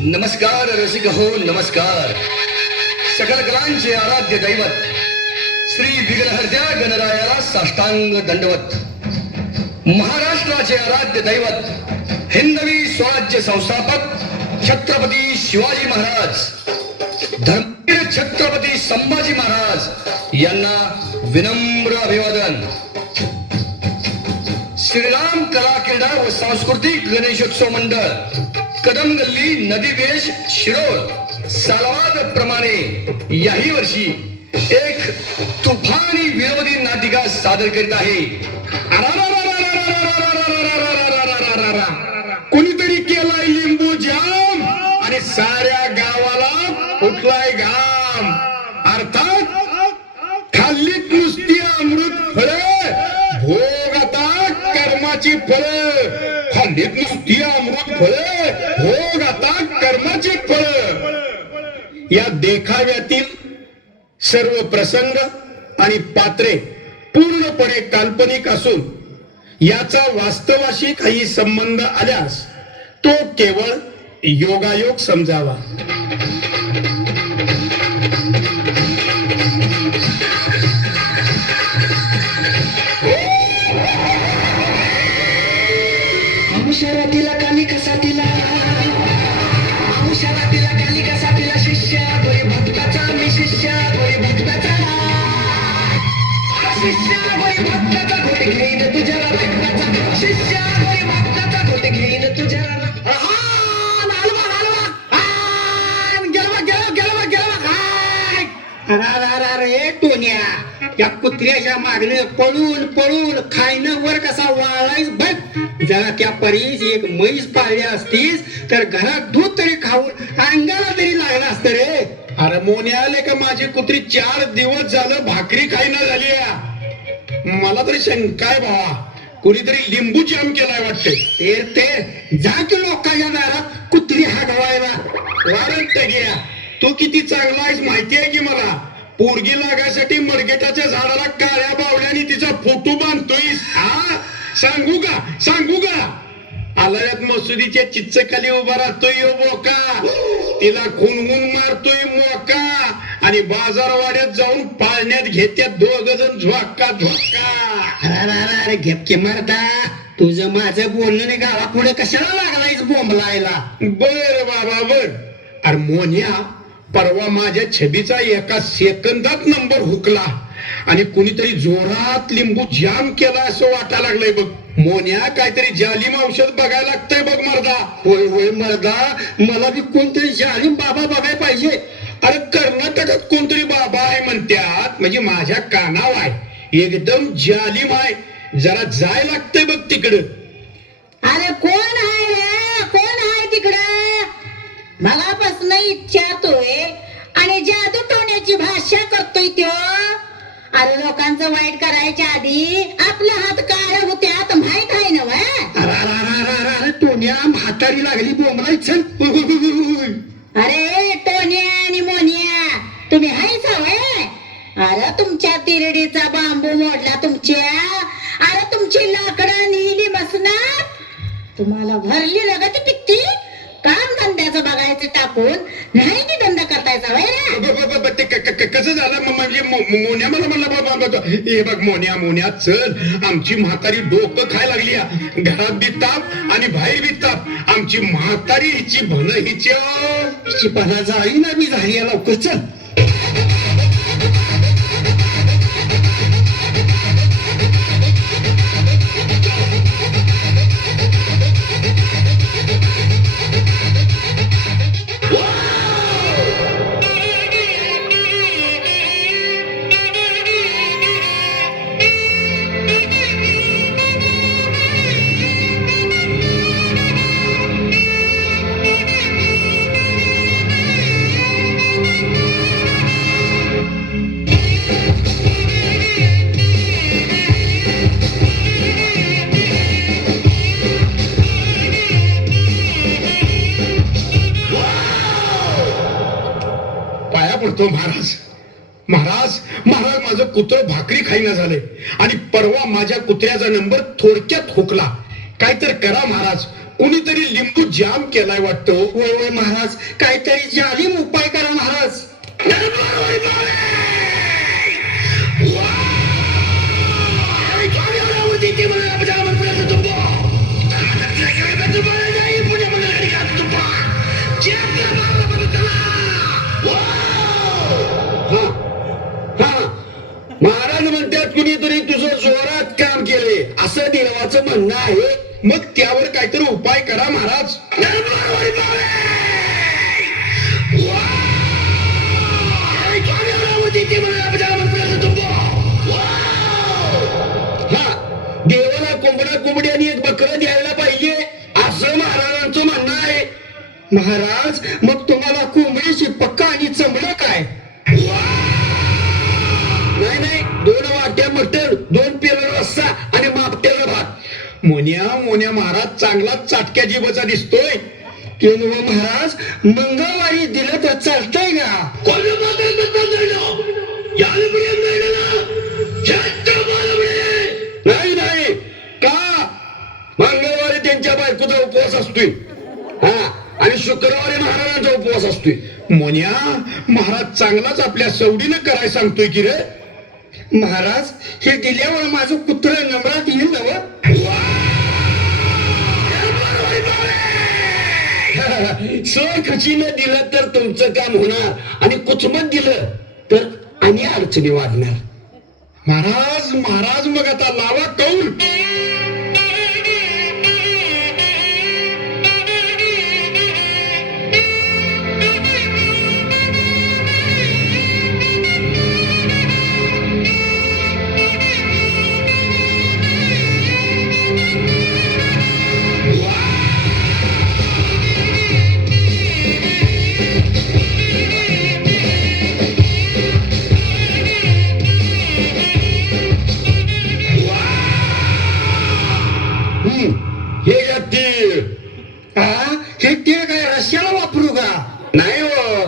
नमस्कार रसिक हो नमस्कार. सकल कलांचे आराध्य दैवत श्री विघ्नहर्त्या गणरायाला साष्टांग दंडवत. महाराष्ट्राचे आराध्य दैवत हिंदवी स्वराज्य संस्थापक छत्रपती शिवाजी महाराज, धर्मवीर छत्रपती संभाजी महाराज यांना विनम्र अभिवादन. श्रीराम कला क्रीडा व सांस्कृतिक गणेशोत्सव मंडळ, कदम गल्ली, नदी वेश, शिरोळ सालवाद प्रमाणे याही वर्षी एक तुफानी विनोदी नाटिका सादर करीत आहे. कोणीतरी केलाय लिंबू जाम आणि साऱ्या गावाला फुटलाय घाम. अर्थात खाल्लीत नुसती अमृत फळे, भोग आता कर्माची फळं. खाल्लीत नुसती अमृत फळे, भोग आता कर्माची फळं. या देखाव्यातील सर्व प्रसंग आणि पात्रे पूर्णपणे काल्पनिक असून याचा वास्तवाशी काही संबंध आल्यास तो केवळ योगायोग समजावा. शरातीला काली कसा तिला, शरातीला काली कसा तिला, शिष्या गोरी भक्ताचा मी, शिष्या गोरी भक्ताचा, शिष्या गोरी भक्ताचा घोट घेईन तुझ्या भक्ताचा, शिष्या गोरी भक्ताचा घोट घेईन तुझ्या. अरे टोन्या, या कुत्र्याच्या मागणं पळून पळून खायनं वर कसा वाळायस बघ. जरा त्या परीस एक म्हैस पाळली असतीस तर घरात दूध तरी खाऊन अंगाला तरी लागला असत रे. अरे मोन्या आले का माझी कुत्री 4 दिवस झालं भाकरी खाईना झाली. मला तरी शंकाय भावा, कुणीतरी लिंबू जाम केलाय वाटते. ते जा की लोकांच्या दारात कुत्री हागवायला. वारंट घ्या, तू किती चांगला आहेस माहिती आहे की मला. पोरगी लागायसाठी मडगेटाच्या झाडाला काळ्या बावल्याने तिचा फोटो बांधतोयस. हा सांगू का आलयात मसुदीच्या चिच्चखाली उभा राहतोय यो बोका, तिला खून मारतोय मोका, आणि बाजारवाड्यात जाऊन पाळण्यात घेत्यात 2 जण झोका झोका. अरे घेपके मारता, तुझं माझं बोलणं नाही गावा पुढे कशाला लागलायस बोंबलायला. बर बाबा बर. अरे मोन्या, परवा माझ्या छबीचा एका सेकंदात नंबर हुकला आणि कुणीतरी जोरात लिंबू जाम केला असं वाटायला लागलंय बघ. मोन्या, काहीतरी जालिम औषध बघायला लागतंय बघ मर्दा. होय होय मर्दा, मला बी कोणतरी जालिम बाबा बघाय पाहिजे. अरे कर्नाटकात कोणतरी बाबा आहे म्हणतात, म्हणजे माझ्या कानावर आहे, एकदम जालिम आहे. जरा जाय लागतंय बघ तिकडं. अरे कोण आहे रे, कोण आहे तिकडे? मगापासून इच्छातोय आणि जादू टोण्याची भाषा करतोय त्यो. अरे लोकांचं वाईट करायच्या आधी आपले हात काळे होत्यात माहित आहे ना वा. अरे टोन्या, म्हातारी लागली बोंबलाय. चल. अरे टोन्या आणि मोन्या, तुम्ही हायच हवय. अरे तुमच्या तिरडीचा बांबू मोडला तुमच्या. अरे तुमची लाकडं नेली बसणार, तुम्हाला भरली लगत पिकती. काम धंद्याचं बघायचं टाकून नाही की धंदा करतायचा वय रे. ते कसं झालं म्हणजे मोन्या मला म्हणला, हे बघ मोन्या चल, आमची म्हातारी डोकं खायला लागली. घरात बी ताप आणि बाहेर बी ताप. आमची म्हातारी हिची भन हिची पणा जाई ना मी झाली या लवकर. चल. पडतो. महाराज माझं कुत्र भाकरी खाईना झालंय आणि परवा माझ्या कुत्र्याचा नंबर थोडक्यात हुकला. काय तर करा महाराज, कुणीतरी लिंबू जाम केलाय वाटतं. होय होय महाराज, काहीतरी जालिम उपाय करा महाराज. महाराज म्हणतात कुणीतरी तुझं जोरात काम केले असं देवाचं म्हणणं आहे. मग त्यावर काहीतरी उपाय करा महाराज. हा, देवाला कोंबडा कोंबडी आणि एक बकरं द्यायला पाहिजे असं महाराजांचं म्हणणं आहे. महाराज, मग तुम्हाला कोंबडीची पक्का आणि चमडं काय? नाही नाही, 2 वाट्या मटण, 2 पेलं रस्सा आणि मापट्याला भात. मोन्या महाराज चांगला चाटक्या जीवाचा दिसतोय. केलो महाराज, मंगळवारी दिलं तर चालतंय का? नाही नाही, का? मंगळवारी त्यांच्या बायकोचा उपवास असतोय. हा, आणि शुक्रवारी महाराजांचा उपवास असतोय. मोन्या महाराज चांगलाच आपल्या सवडीनं करायला सांगतोय की रे. महाराज, हे दिल्यावर माझं कुत्र नम्रात येईल नव? सखचीनं दिलं तर तुमचं काम होणार आणि कुचमत दिलं तर आणि अडचणी वाढणार. महाराज मग आता लावा कौल. हे जाती हा, हे तीळ काय रश्याला वापरू का? नाही हो,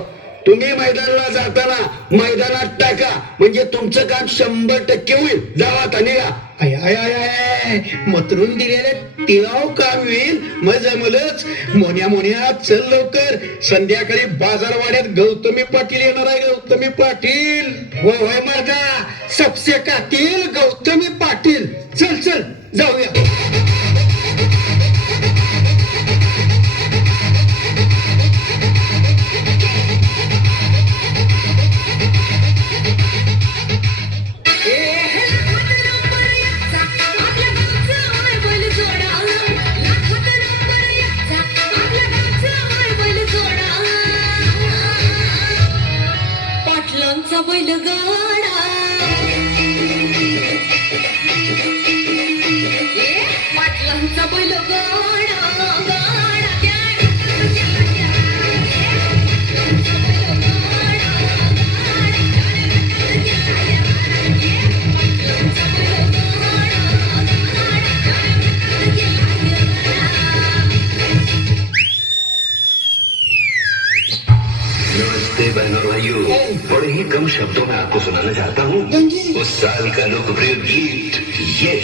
तुम्ही मैदानाला जाताना मैदानात टाका म्हणजे तुमचं काम 100% होईल. जावा आता निघा. आय आय आय आय, मतरून दिलेले तिळाव काम होईल. मग जमलंच. मोन्या चल लवकर, संध्याकाळी बाजारवाड्यात गौतमी पाटील येणार आहे. गौतमी पाटील. होय होय मर्दा, सबसे कातील गौतमी पाटील. चल चल जाऊया. पाटलांचा बैलगाडा पाटलांचा बैलगाडा गाडा नमस्ते बहनों और भाइयों, बड़े ही कम शब्दों में आपको सुनाना चाहता हूँ उस साल का लोकप्रिय गीत ये।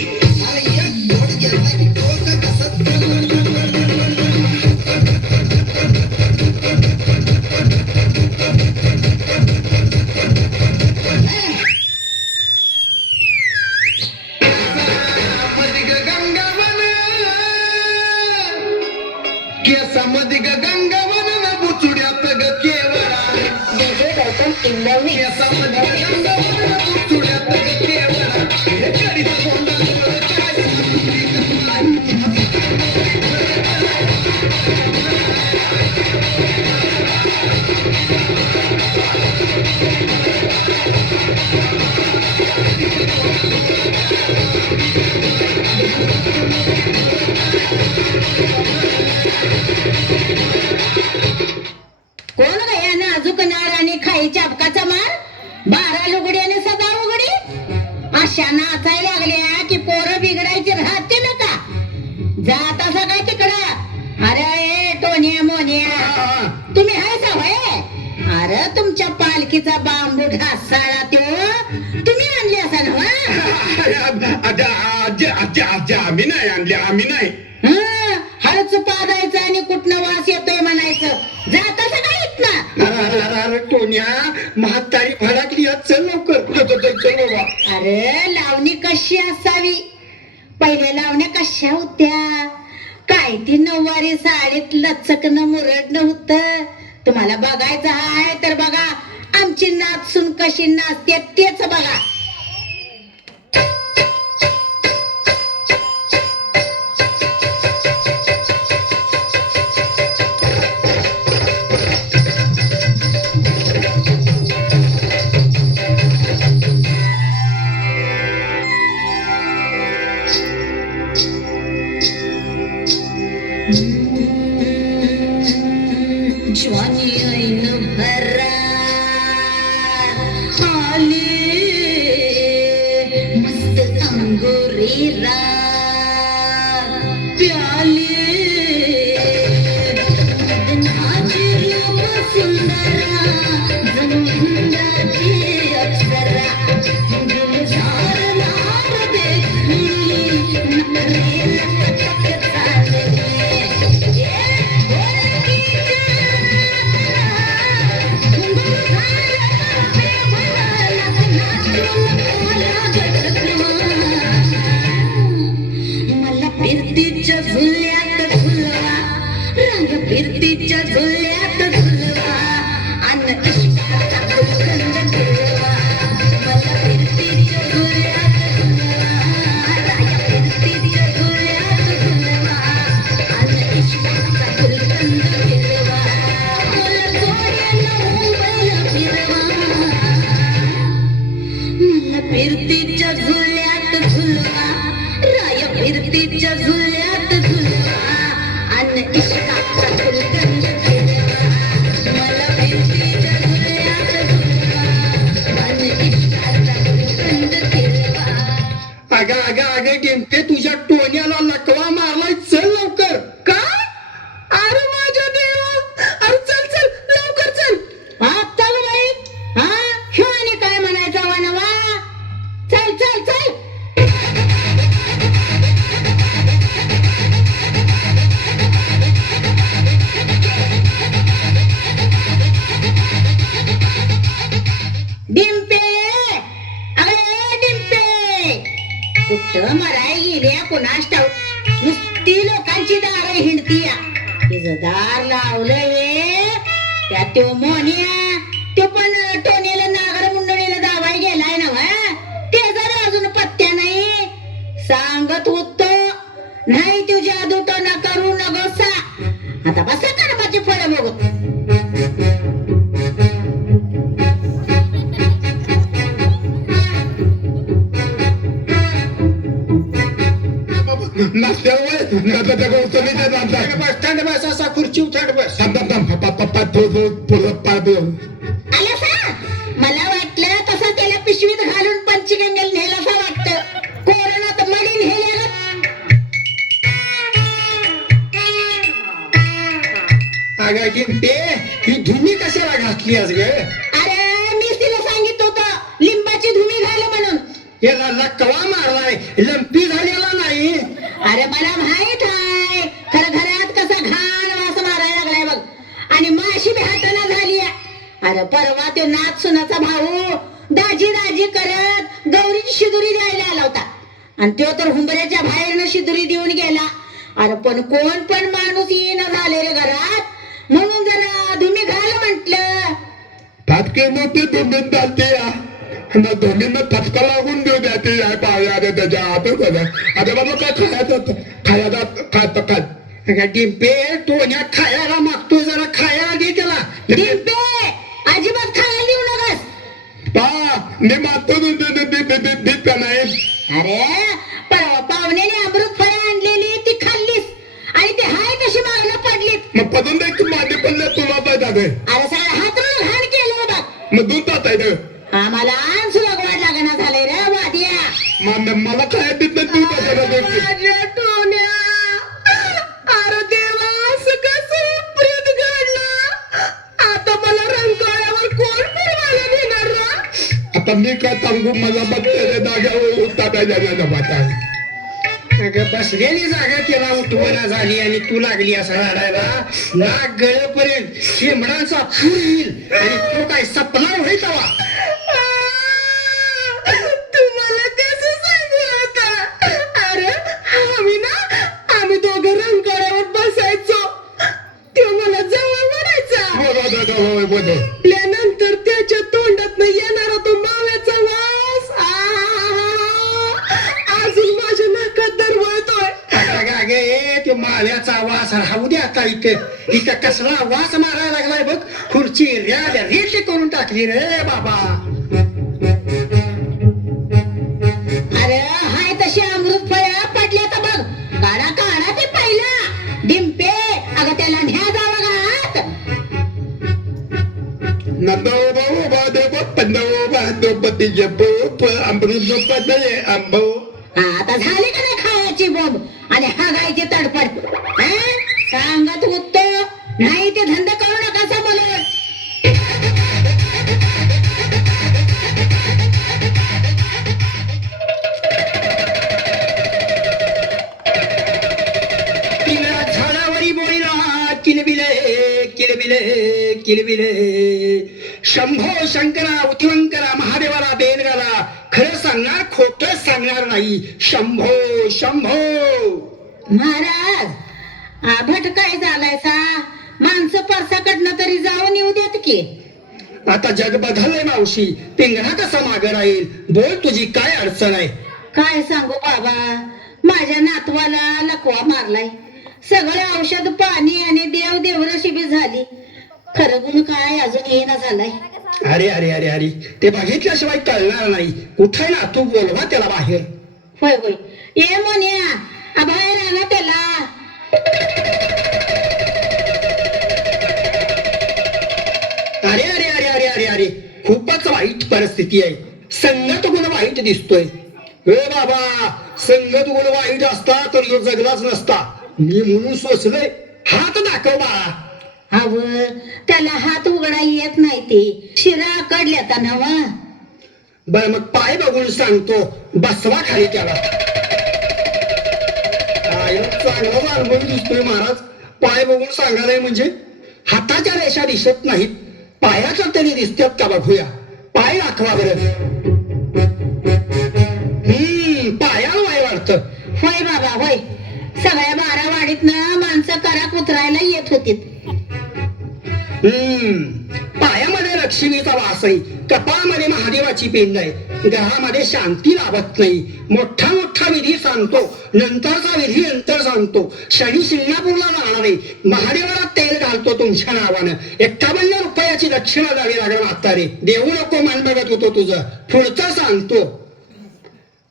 कोण गया नाजूक नार आणि खाई चापकाचा मार, 12 लुगड्याने सदा उघडी. अशा नाचायला लागल्या की पोरं बिघडायची राहते ना का? जात असा काय तिकडं? अरे ए टोनिया मोनिया, तुम्ही हाय सावय? अरे तुमच्या पालखीचा बांबू ढासाळा तो तुम्ही आणली असा ना? आम्ही नाही आणले, आम्ही नाही. हळच पार ते म्हणायचं. जाता सगळं इथनं. अरे टोन्या, म्हातारी भडकली चल लवकर. चल बाबा. अरे लावणी कशी असावी, पहिले लावण्या कशा होत्या, काय ती नऊवारी साडीत लचकणं मुरडणं होतं. तुम्हाला बघायचं आहे तर बघा, आमची नाचसून कशी नाचते तेच बघा. ज्वानी ऐन भरा आले मस्त अंगोरी प्याले मदनाची रूप सुंदरा जन्मंदाची अप्सरा गुलजार लाल देखली नरेला चटक चालले. मला फिरतीच्या झुल्यात झुलवा, रंग फिरतीच्या झुल्यात झुलवा, अन इश्काचा गुलकंद फिरवा. मला फिरतीच्या झुल्यात झुलवा, रंग फिरतीच्या झुल्यात झुलवा, अन इश्काचा गुलकंद फिरवा. मला जोड्यानं उभं फिरवा, मला फिरतीच्या झुल्यात झुलवा, राय फिरतीच्या झुल्यात झुलवा, अन इश्काचा गुलकंद फिरवा. मला फिरतीच्या झुल्यात झुलवा, अन इश्काचा गुलकंद फिरवा. अगं डिंपे, तुझ्या टोन्याला लकवा मारलाय, चल लवकर. काय? अरे माझ्या देवा, अरे चल लवकर चल. आता बाई, हा ह्यो आणि काय म्हणायचा वनवा. चल चल चल. डिंपे, अरे डिंपे, कुठं मराय गेल्या कुणास ठाऊक. नुसती लोकांची दारं हिंडतीया. तिचं दार लावलंय त्या त्यो मोन्या, तो पण टोनेला नागर मुंडणीला दावाय गेलाय ना. ते जरा अजून पत्त्या नाही. सांगत होतो नाही तू जादू टोना करू नगोसा. आता बसा कर्माची फळं बघू. नसल्यावर त्या गौतमीच्या जातात. बस थंड बस, असा खुर्ची थंड बस. आला सा? मला वाटलं तसं त्याला पिशवीत घालून पंचगंगेला नेलं असं वाटतं. कोरोनात मडीन हेल्या. अगं डिंपे, ही धुमी कशाला घातली आज ग? अरे मीच तिला सांगितलं होतं लिंबाची धुमी घाल म्हणून. याला लकवा मारलाय, लंपी झालेला नाही. अरे मला माहित आहे, खरं घरात कसा घाण वास मारायला लागलाय बघ. आणि माशी बी हाताना झाली. अरे परवा तो नाथ सुनाचा भाऊ दाजी दाजी करत गौरीची शिदुरी द्यायला आला होता. आणि तो तर हुंबऱ्याच्या बाहेरनं शिदुरी देऊन गेला. अरे पण कोण पण माणूस येणं झाले रे घरात, म्हणून जरा धुमी घाल म्हंटल. फाटके मोठे धुमीत जाते या धोनींना ठपका लागून देऊ द्या. ते पाया त्याच्या हातात आता बाबा काय खायचं काय. अगं डिंपे, टोन्या खायला मागतोय, जरा खायला दे त्याला. डिंपे, अजिबात खायला देऊ नकस. मी मागतो देत नाही. अरे परवा पाहुण्याने अमृत फळं आणलेली ती खाल्लीस आणि ते हाय तशी मागणं पडलीत. मग पदून दे तू माझे पडले तुला पाहिजे. अरे सगळं हातरून घाण केलं बघ. मग दूध जात आहे आम्हाला आण सुद्धा गोड लागणार झालंय रे वादिया. मला काय देत नाही तू कशाला देते? माझ्या टोन्या, अरे देवा, असं कसं प्रेत घडलं. आता मला रंकाळ्यावर कोण फिरवायला नेणार ना? आता मी काय सांगू, मला बघ जाग्यावर उठता पाहिजे. अगं बसलेली जागा तिला उठवणा झाली आणि तू लागली असं रडायला. नाक गळपर्यंत शेंबडांचा पूर येईल आणि तो काय सपना होईल तवा. तुम्हाला कसं सांगू आता? अरे आम्ही दोघं रंगकाळ्यावर बसायचो. तो मला जवळ म्हणायचा. त्यानंतर त्याच्या तोंडात येणारा तो माव्याचा वास अजून माझ्या नाकात दरवळतोय. ते माव्याचा वास राहू द्या आता. इथं कसला वास मारायला लागलाय बघ. खुर्ची रेटी करून टाकली रे बाबा. अरे हाय तशी अमृत फळ्या पडल्या तर बघ. काढा ते पहिला डिंपे. अगं त्याला न्या जावं गात. आता झाली का नाही खायची बोंब आणि हागायची तडफड. सांगत होतो नाही ते धंदा करू नका समोर. झाडावरी बोळीला किलबिले शंभो शंकरा उतिवंकरा महादेवाला बेल घाला. खरं सांगणार खोटं सांगणार नाही. शंभो शंभो. महाराज आभट काय झालाय सा. माणसं परसाकडनं तरी जाऊन येऊ देत की. आता जग बदललंय मावशी. पिंगळा कसा मागं राहील. बोल तुझी काय अडचण आहे. काय सांगू बाबा. माझ्या नातवाला लकवा मारलाय. सगळे औषध पाणी आणि देवरशी बी झाली. खरं गुण काय अजून येणा झालाय. अरे अरे अरे अरे ते बघितल्याशिवाय कळणार नाही. कुठे ना तू बोलवा त्याला बाहेर. होय ये मोन्या बाहेर आणा त्याला. अरे अरे अरे अरे अरे अरे खूपच वाईट परिस्थिती आहे. संगत गुण वाईट दिसतोय. बाबा संगत गुण वाईट असता तर ह्यो जगलाच नसता. मी म्हणून सोचलंय हात दाखव बाळा. हव त्याला हात उघडा येत नाही. ते शिरा कडल्यात नवा. बर मग पाय बघून सांगतो. बसवा खाली त्याला. चांगला अनुभव दिसतोय महाराज. पाय बघून सांगायलाय म्हणजे हाताच्या रेषा दिसत नाहीत. पायाच्या तरी दिसतात का बघूया. पाय दाखवा बरं. पायाला वाय वाटतं. होय बाबा होय. सगळ्या 12 वाडीतनं माणसं करा उतरायला येत होती. पायामध्ये लक्ष्मीचा वास आहे. कपाळामध्ये महादेवाची पिंड आहे. घरामध्ये शांती लाभत नाही. मोठा मोठा विधी सांगतो. नंतरचा विधी नंतर सांगतो. शनी शिंगणापूरला जाणार आहे. महादेवाला तेल घालतो तुमच्या नावानं. 51 रुपयाची दक्षिणा द्यावी लागेल म्हातारे. देऊ नको मान बघत होतो तुझं. पुढचं सांगतो.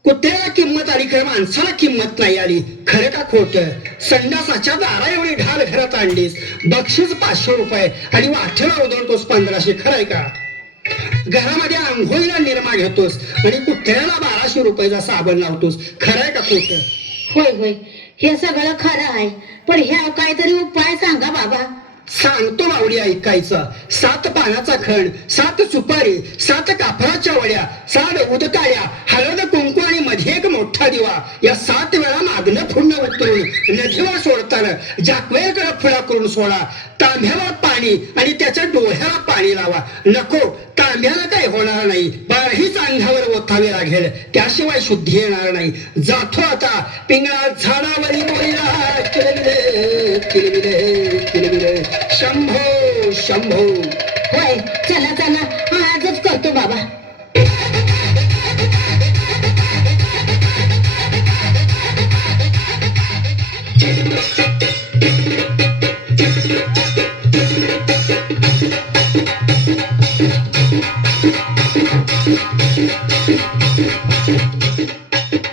कुत्र्याला किंमत आली खरं माणसाला किंमत नाही आली. खरं का खोटं. संडासाच्या दारा एवढी ढाल घरात आणलीस. बक्षीस 500 रुपये आणि वाठेला उधळतोस 1500. खरंय का. घरामध्ये आंघोळीला निरमा घेतोस आणि कुत्र्याला 1200 रुपयाचा साबण लावतोस. खरंय का खोटं. होय हे सगळं खरं आहे. पण ह्या काहीतरी उपाय सांगा बाबा. सांगतो माऊली ऐकायचं. 7 पानाचा खण, 7 सुपारी, 7 कापराच्या वड्या, 7 उदकाळ्या, हळद कुंकू आणि मध्ये एक मोठा दिवा. या 7 वेळा मागणं पुन्हा उतरून नदीवर सोडताना जाकवेकडे फुला करून सोडा. तांब्याला पाणी आणि त्याच्या डोळ्याला पाणी लावा. नको तांब्याला काही होणार नाही. बारहीच अंगावर ओतावे लागेल. त्याशिवाय शुद्धी येणार नाही. जातो आता. पिंगळा झाडावरी बोळीला किलबिले शंभो शंभो. होय चला आजच करतो बाबा.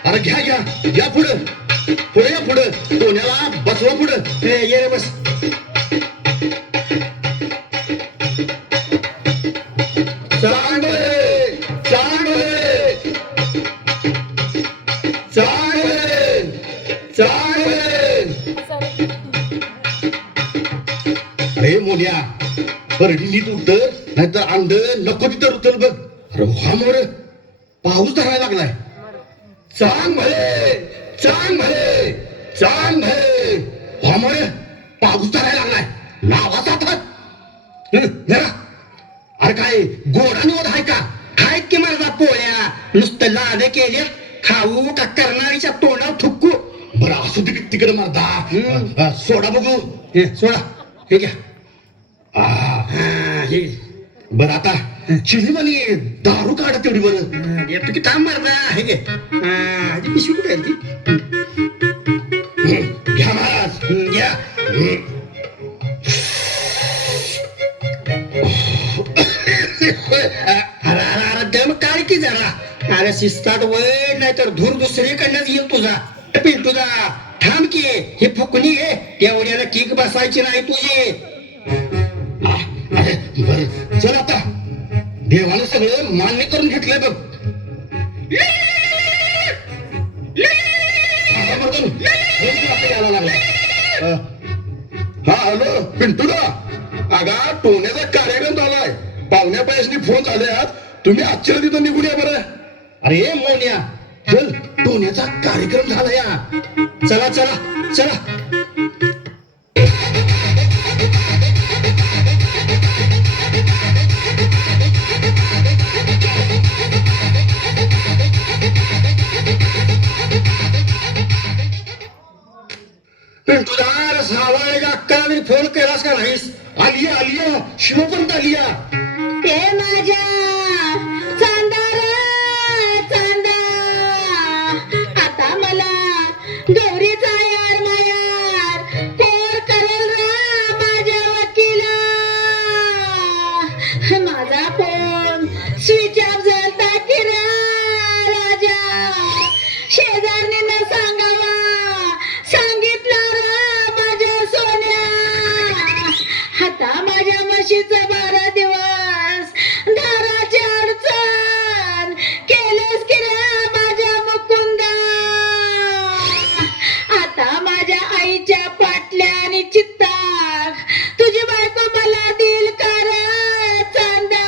अरे घ्या पुढं कोण्याला बसवा पुढं. ये रे बस. अरे मोन्या परडीलीत उतर नाहीतर अंध नको तिथं उतर बघ. अरे हा मोर पाऊस धरायला लागलाय. चांग भले चांग भले चांग भले हमरे पाऊस धरायला लागलाय नावाचा थाट जरा अरे काय गोडा निवड आहे का आहेत की माझा पोळ्या नुसतं लाड केले खाऊ का करणारीच्या तोंडावर थुक्कू बरं असू दे तिकडे मरदा सोडा बघू हे सोडा हे घ्या आ, हे बरं आता चिलीवाली दारू काढा तेवढी बरं येतो की थांब मारदा हे घे आधी पिशवी कुठे आहे ती घ्या महाराज घ्या अरे दम काढ की जरा अरे शिस्तात वळ नाही तर धूर दुसरीकडनंच येईल तुझा पिंटूजा थांब की हे फुकणी घे तेवढ्याला किक बसायची नाही तुझी अरे बर चल आता देवाने सगळं मान्य करून घेतलंय बघ आता मर्दन, फोन आपल्या यायला लागला. हा हॅलो पिंटूदा अगा टोण्याचा कार्यक्रम झालाय पाहुण्या पायासनी फोन झाल्यात तुम्ही आजच्या तिथं निघून या बरं अरे मोन्या चल टोण्याचा कार्यक्रम झाला या चला चला चला पिंटूदार सावाळे अक्काला फोन केलास का नाहीस आलिया आलिया शिवपंत आलिया ते माझ्या चांदार चांदा आता मला गौरीचा यार मायार कोण करेल रा माझ्या वकिला माझा फोन स्विच ऑफ झालता की रा राजा शेजारने न सांगावा सांगितलं रा माझ्या सोन्या आता माझ्या म्हशीचं 12 दिवस धाराची अडचण केलंस की रे माझ्या मुकुंदा आता माझ्या आईच्या पाटल्या आणि चित्ताक तुझी बायको मला दिल का रे चांदा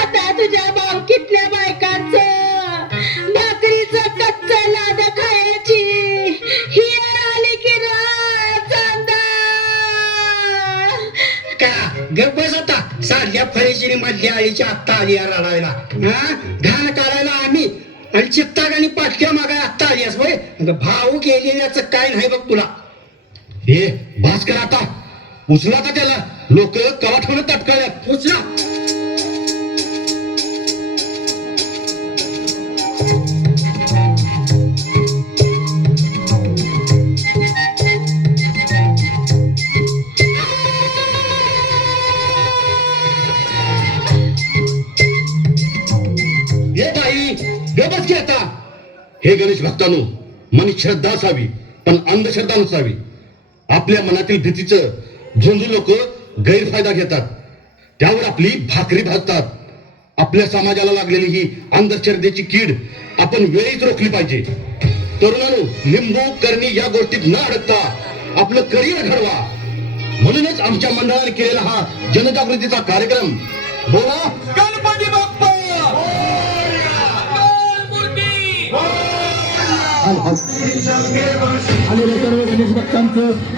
आता तुझ्या भावकीतल्या बायकांचं भाकरीचं कच्च लाद खायची ही आली की रे चांदा का गप बस आता साध्या फळीची मधल्या आळीच्या आत्ता आली या रडायला हा घाण काढायला आम्ही आणि चित्ताक आणि पाटक्या मागा आत्ता आली असं होय भाऊ गेलेल्याचं काय नाही बघ तुला हे भास्कर आता उचला का त्याला लोक कवाठवणं तटकळल्यात उचला हे बाई गबस की आता हे गणेश भक्तांनो मनी श्रद्धा असावी पण अंधश्रद्धा नसावी आपल्या मनातील भीतीचं झोंजू लोक गैरफायदा घेतात त्यावर आपली भाकरी भाजतात आपल्या समाजाला लागलेली ही अंधश्रद्धेची कीड आपण वेळीच रोखली पाहिजे तरुणांनो लिंबू करणी या गोष्टीत न अडकता आपलं करिअर घडवा म्हणूनच आमच्या मंडळाने केलेला हा जनजागृतीचा कार्यक्रम बोला गणपती बाप्पा आलेल्या सर्व गणेश भक्तांचं